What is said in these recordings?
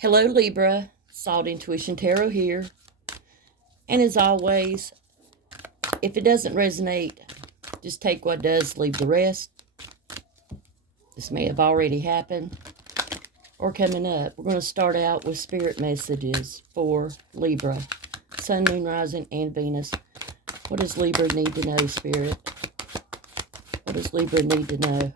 Hello, Libra. Salt Intuition Tarot here. And as always, if it doesn't resonate, just take what does, leave the rest. This may have already happened or coming up. We're going to start out with spirit messages for Libra. Sun, Moon, Rising, and Venus. What does Libra need to know, Spirit? What does Libra need to know?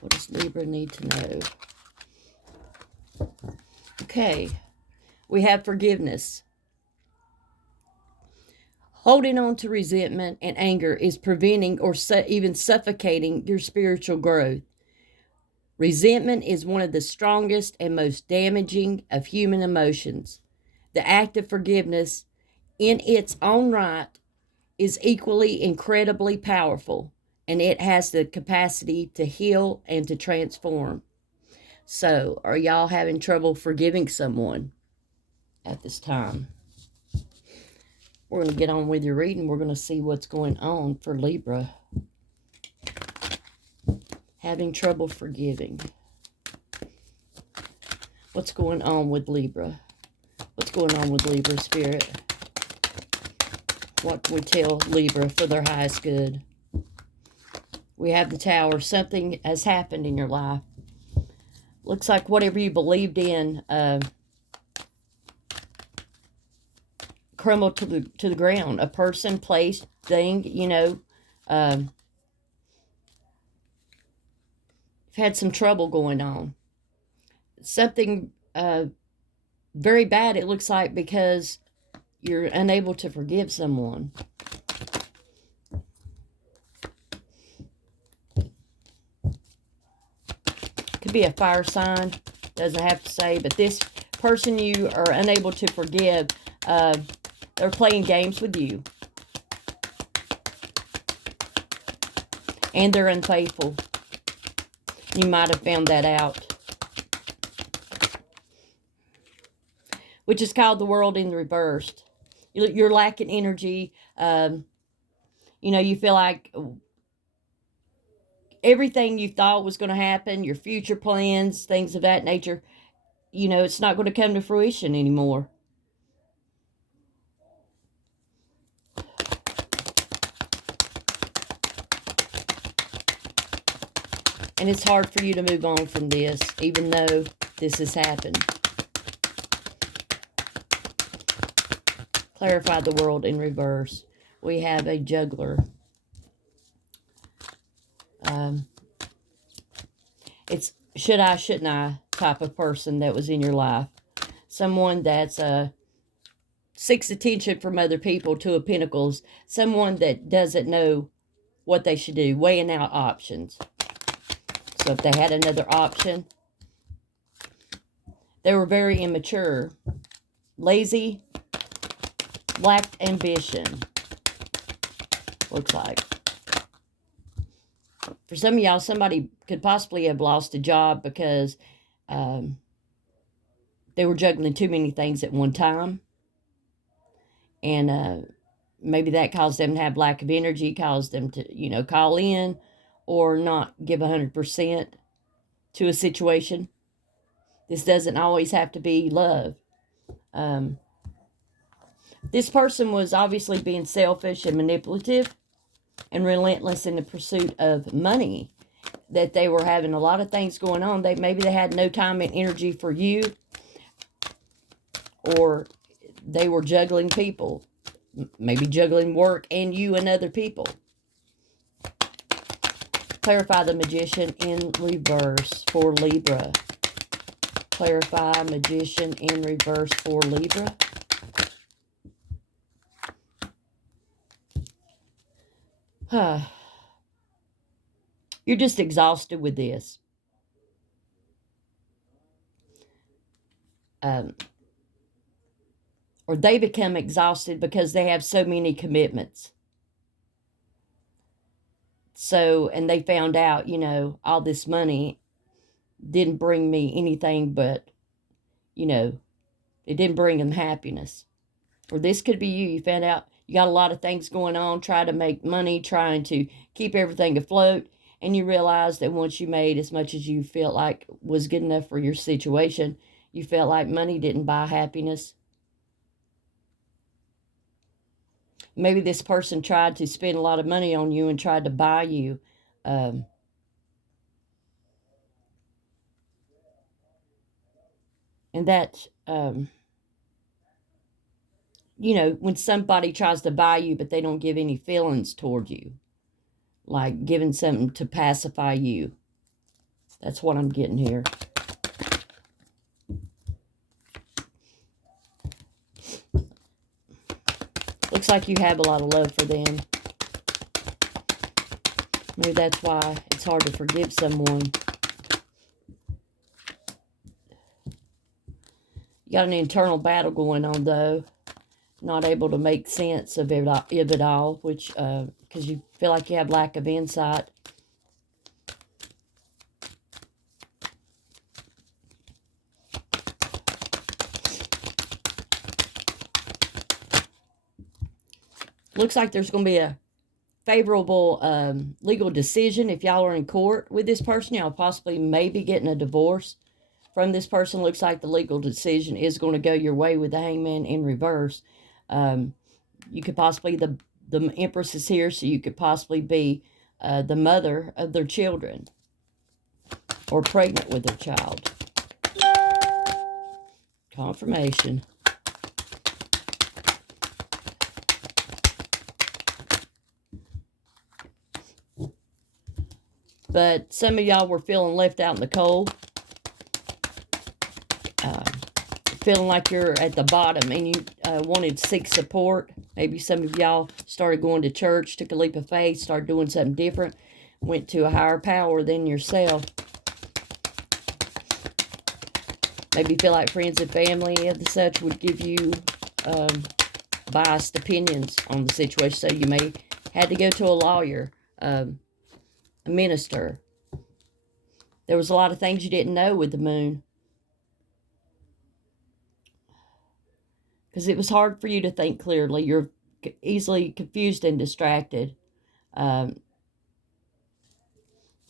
What does Libra need to know? Okay, we have forgiveness. Holding on to resentment and anger is preventing or even suffocating your spiritual growth. Resentment is one of the strongest and most damaging of human emotions. The act of forgiveness, in its own right, is equally incredibly powerful, and it has the capacity to heal and to transform. So, are y'all having trouble forgiving someone at this time? We're going to get on with your reading. We're going to see what's going on for Libra. Having trouble forgiving. What's going on with Libra? What's going on with Libra, Spirit? What can we tell Libra for their highest good? We have the Tower. Something has happened in your life. Looks like whatever you believed in crumbled to the ground. A person, place, thing, you've had some trouble going on. Something very bad, it looks like, because you're unable to forgive someone. Could be a fire sign, doesn't have to say, but this person you are unable to forgive, they're playing games with you. And they're unfaithful. You might have found that out. Which is called the world in reverse. You're lacking energy. You feel like everything you thought was going to happen, your future plans, things of that nature, it's not going to come to fruition anymore. And it's hard for you to move on from this, even though this has happened. Clarify the world in reverse. We have a juggler. It's should I, shouldn't I type of person that was in your life. Someone that's seeks attention from other people, Two of Pentacles. Someone that doesn't know what they should do, weighing out options. So if they had another option, they were very immature, lazy, lacked ambition, looks like. For some of y'all, somebody could possibly have lost a job because they were juggling too many things at one time. And maybe that caused them to have lack of energy, caused them to, call in or not give 100% to a situation. This doesn't always have to be love. This person was obviously being selfish and manipulative and relentless in the pursuit of money. That they were having a lot of things going on. Maybe they had no time and energy for you, or they were juggling people. Maybe juggling work and you and other people. Clarify the Magician in reverse for Libra. Clarify Magician in reverse for Libra. You're just exhausted with this. Or they become exhausted because they have so many commitments. So, and they found out, all this money didn't bring me anything but, it didn't bring them happiness. Or this could be you. You found out you got a lot of things going on, trying to make money, trying to keep everything afloat, and you realize that once you made as much as you felt like was good enough for your situation, you felt like money didn't buy happiness. Maybe this person tried to spend a lot of money on you and tried to buy you. Um, and that, when somebody tries to buy you, but they don't give any feelings toward you, like giving something to pacify you. That's what I'm getting here. Looks like you have a lot of love for them. Maybe that's why it's hard to forgive someone. You got an internal battle going on, though. Not able to make sense of it all, which, because you feel like you have lack of insight. Looks like there's going to be a favorable legal decision if y'all are in court with this person. Y'all possibly maybe getting a divorce from this person. Looks like the legal decision is going to go your way with the Hangman in reverse. You could possibly, the Empress is here, so you could possibly be the mother of their children or pregnant with their child. Confirmation. But some of y'all were feeling left out in the cold. Feeling like you're at the bottom and you wanted to seek support. Maybe some of y'all started going to church, took a leap of faith, started doing something different, went to a higher power than yourself. Maybe you feel like friends and family and such would give you biased opinions on the situation. So you may had to go to a lawyer, a minister. There was a lot of things you didn't know with the moon. Because it was hard for you to think clearly. You're easily confused and distracted. There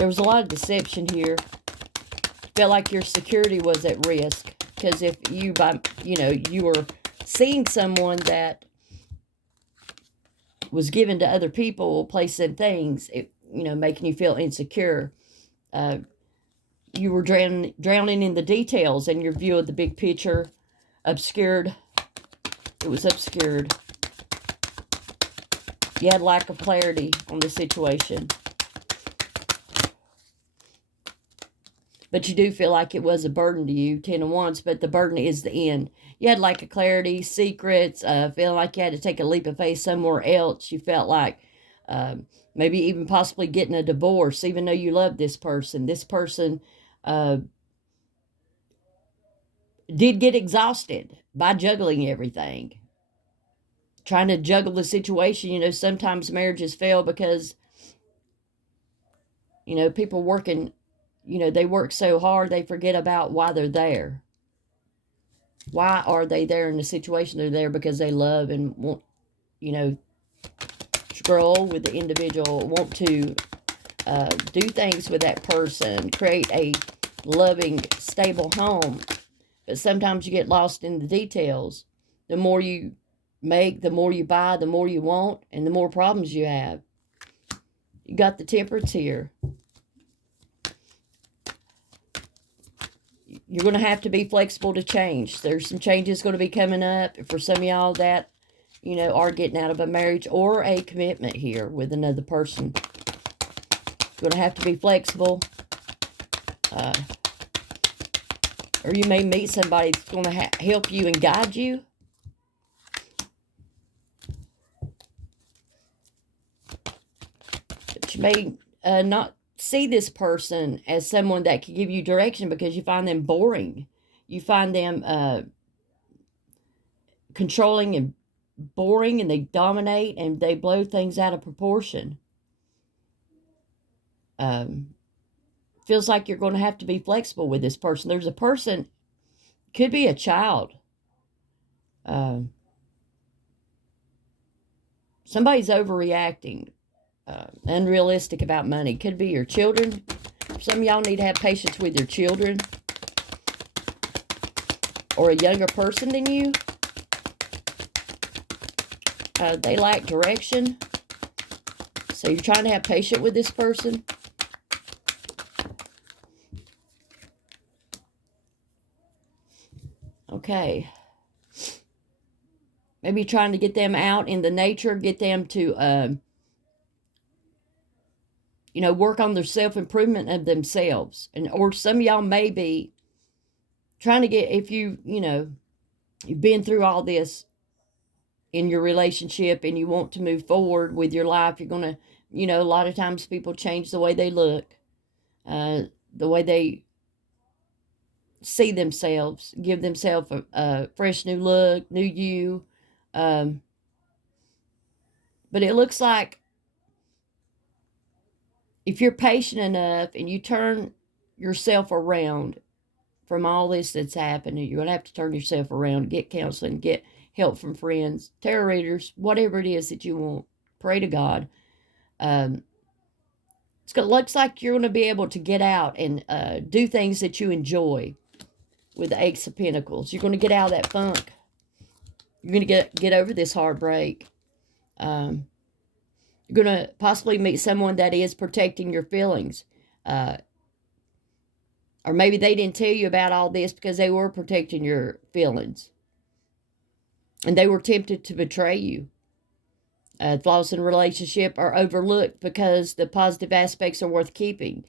was a lot of deception here. Felt like your security was at risk. Because if you were seeing someone that was given to other people, places and things, making you feel insecure. You were drowning in the details, and your view of the big picture obscured. It was obscured. You had lack of clarity on the situation. But you do feel like it was a burden to you, 10 of Wands, but the burden is the end. You had lack of clarity, secrets, feeling like you had to take a leap of faith somewhere else. You felt like maybe even possibly getting a divorce, even though you love this person. This person did get exhausted by juggling everything. Trying to juggle the situation. Sometimes marriages fail because, people working, they work so hard they forget about why they're there. Why are they there in the situation? They're there because they love and want, scroll with the individual, want to do things with that person, create a loving, stable home. But sometimes you get lost in the details. The more you make, the more you buy, the more you want, and the more problems you have. You got the Temperance here. You're going to have to be flexible to change. There's some changes going to be coming up for some of y'all that, are getting out of a marriage or a commitment here with another person. You're going to have to be flexible. Or you may meet somebody that's going to help you and guide you. But you may not see this person as someone that can give you direction because you find them boring. You find them controlling and boring, and they dominate and they blow things out of proportion. Feels like you're going to have to be flexible with this person. There's a person, could be a child. Somebody's overreacting. unrealistic about money. Could be your children. Some of y'all need to have patience with your children or a younger person than you. They lack direction. So you're trying to have patience with this person. Okay. Maybe trying to get them out in the nature, get them to, you know, work on their self-improvement of themselves. Or some of y'all may be trying to get, if you know, you've been through all this in your relationship and you want to move forward with your life, you're going to, you know, a lot of times people change the way they look, the way they see themselves, give themselves a fresh new look, new you. But it looks like if you're patient enough and you turn yourself around from all this that's happening, you're going to have to turn yourself around, get counseling, get help from friends, tarot readers, whatever it is that you want. Pray to God. It looks like you're going to be able to get out and do things that you enjoy with the Ace of Pentacles. You're going to get out of that funk. You're going to get over this heartbreak. You're going to possibly meet someone that is protecting your feelings. Or maybe they didn't tell you about all this because they were protecting your feelings. And they were tempted to betray you. Flaws in a relationship are overlooked because the positive aspects are worth keeping.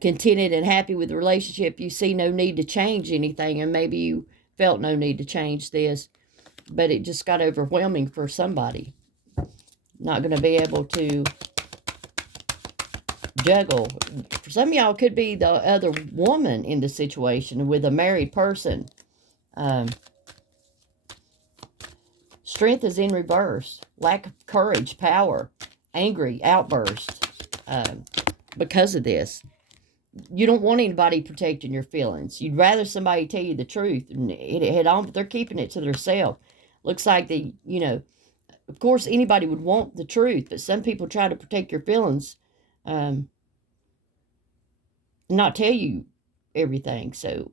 Contented and happy with the relationship, you see no need to change anything. And maybe you felt no need to change this. But it just got overwhelming for somebody. Not going to be able to juggle. For some of y'all, could be the other woman in the situation with a married person. Strength is in reverse. Lack of courage, power, angry outburst because of this. You don't want anybody protecting your feelings. You'd rather somebody tell you the truth and hit it head on, but they're keeping it to themselves. Looks like they, you know, of course anybody would want the truth, but some people try to protect your feelings, not tell you everything. So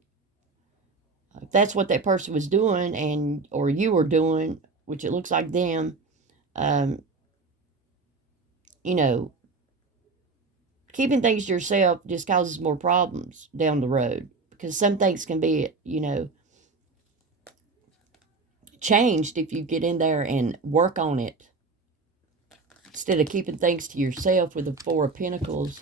if that's what that person was doing, and or you were doing, which it looks like them, you know, keeping things to yourself just causes more problems down the road, because some things can be, you know, changed if you get in there and work on it instead of keeping things to yourself with the Four of Pentacles.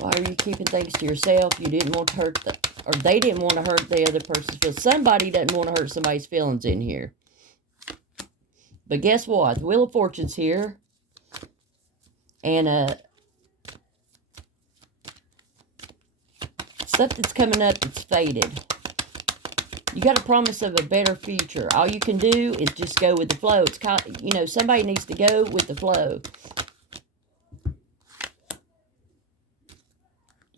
Why are you keeping things to yourself? You didn't want to hurt or they didn't want to hurt the other person's feelings. Somebody doesn't want to hurt somebody's feelings in here. But guess what? The Wheel of Fortune's here. And stuff that's coming up that's faded. You got a promise of a better future. All you can do is just go with the flow. It's kind of, you know, somebody needs to go with the flow.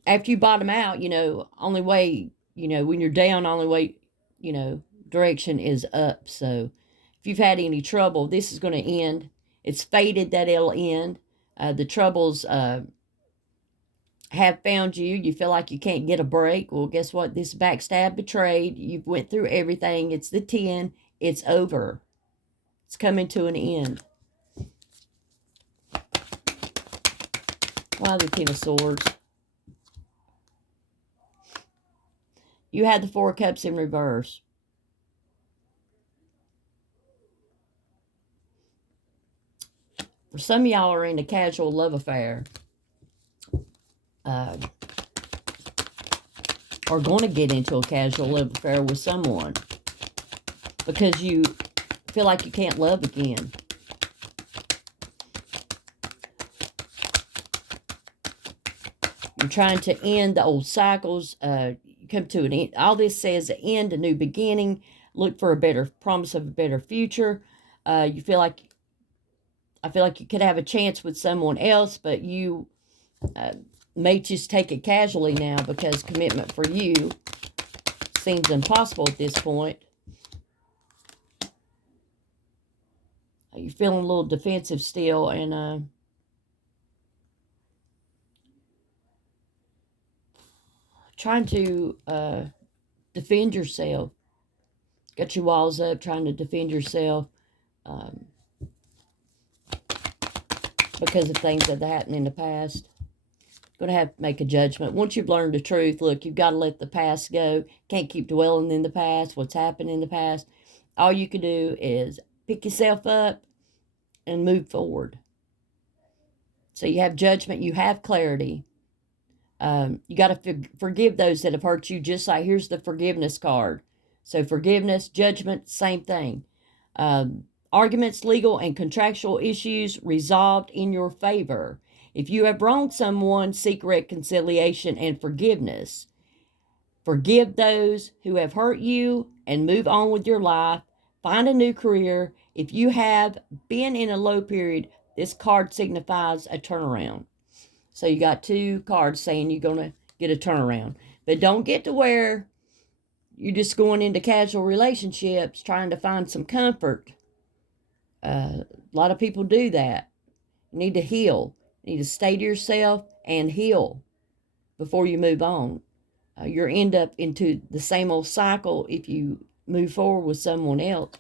After you bottom out, you know, only way, you know, when you're down, only way, you know, direction is up. So if you've had any trouble, this is going to end. It's fated that it'll end. The troubles have found you. You feel like you can't get a break. Well, guess what? This backstab, betrayed. You've went through everything. It's the 10. It's over. It's coming to an end. Why the 10 of Swords? You had the Four of Cups in reverse. For some of y'all are in a casual love affair. Or going to get into a casual love affair with someone. Because you feel like you can't love again. You're trying to end the old cycles. You come to an end. All this says an end, a new beginning. Look for a better promise of a better future. You feel like, I feel like you could have a chance with someone else, but you may just take it casually now because commitment for you seems impossible at this point. You're feeling a little defensive still, and trying to defend yourself. Got your walls up, trying to defend yourself because of things that happened in the past. Going to have to make a judgment. Once you've learned the truth, look, you've got to let the past go. Can't keep dwelling in the past, what's happened in the past. All you can do is pick yourself up and move forward. So you have judgment, you have clarity. You got to forgive those that have hurt you, just like here's the forgiveness card. So forgiveness, judgment, same thing. Arguments, legal, and contractual issues resolved in your favor. If you have wronged someone, seek reconciliation and forgiveness. Forgive those who have hurt you and move on with your life. Find a new career. If you have been in a low period, this card signifies a turnaround. So you got 2 cards saying you're going to get a turnaround. But don't get to where you're just going into casual relationships trying to find some comfort. A lot of people do that. You need to heal. You need to stay to yourself and heal before you move on. You'll end up into the same old cycle if you move forward with someone else.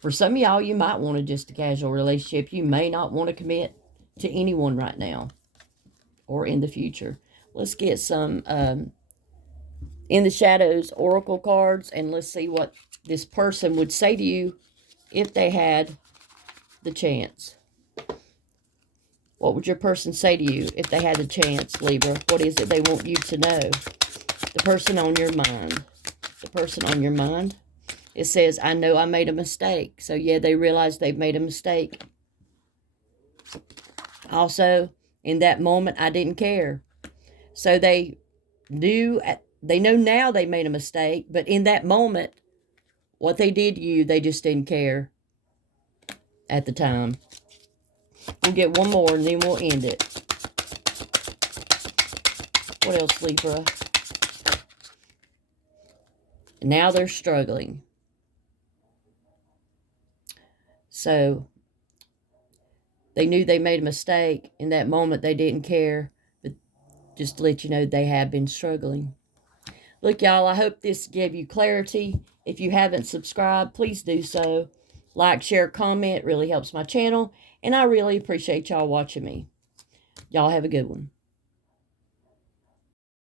For some of y'all, you might want just a casual relationship. You may not want to commit to anyone right now or in the future. Let's get some In the Shadows oracle cards, and let's see what this person would say to you if they had the chance. What would your person say to you if they had the chance, Libra? What is it they want you to know? The person on your mind. The person on your mind. It says, I know I made a mistake. So yeah, they realize they've made a mistake. Also, in that moment, I didn't care. So they know now they made a mistake, but in that moment, what they did to you, they just didn't care at the time. We'll get one more and then we'll end it. What else, Libra? Now they're struggling. So they knew they made a mistake. In that moment, they didn't care. But just to let you know, they have been struggling. Look, y'all, I hope this gave you clarity. If you haven't subscribed, please do so. Like, share, comment. It really helps my channel. And I really appreciate y'all watching me. Y'all have a good one.